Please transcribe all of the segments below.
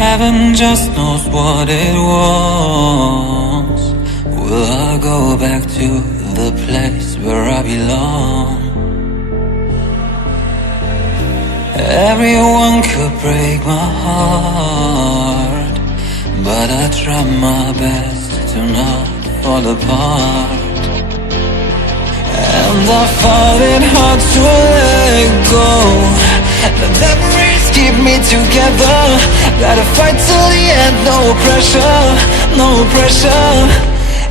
Heaven just knows what it wants. Will I go back to the place where I belong? Everyone could break my heart, but I try my best to not fall apart. And I find it hard to let go. The memories keep me together. Gotta fight till the end, no pressure, no pressure.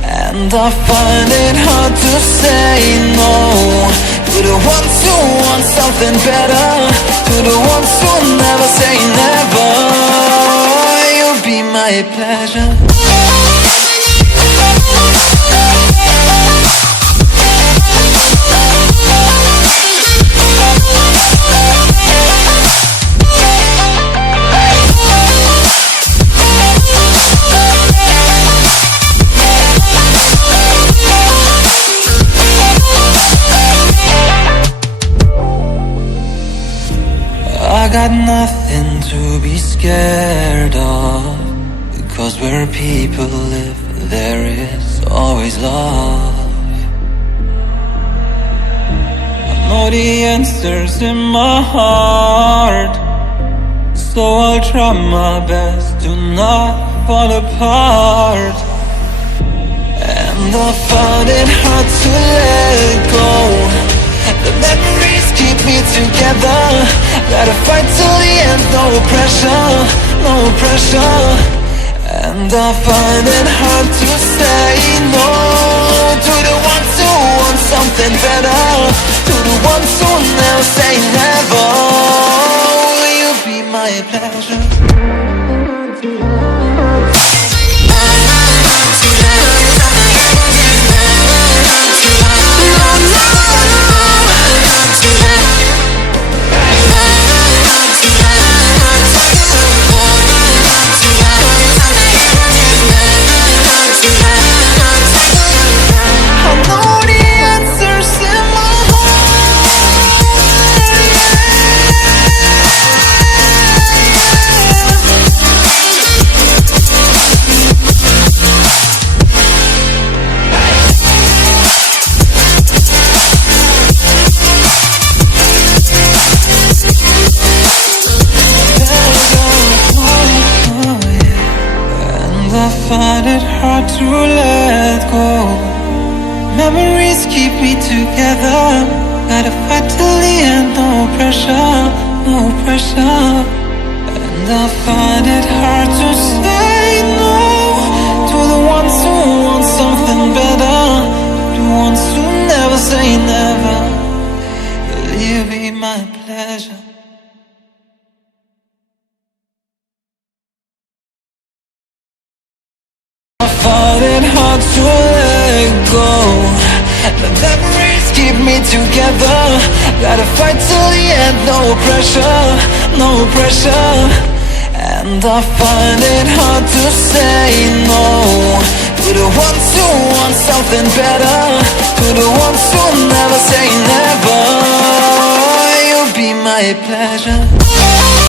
And I find it hard to say no to the ones who want something better, to the ones who never say never. You'll be my pleasure. I got nothing to be scared of, because where people live, there is always love. I know the answers in my heart, so I'll try my best to not fall apart. And I find it hard to let go. The memories keep me together. Gotta fight till the end, no pressure, no pressure. And I find it hard to say no to the ones who want something better, to the ones who never say never. Will you be my pleasure? I find it hard to let go. Memories keep me together. Gotta fight till the end, no pressure, no pressure. And I find it hard to say no to the ones who want something better, to the ones who never say never. Will you be my pleasure? I find it hard to let go. The memories keep me together. Gotta fight till the end, no pressure, no pressure. And I find it hard to say no to the ones who want something better, to the ones who never say never. You'll be my pleasure.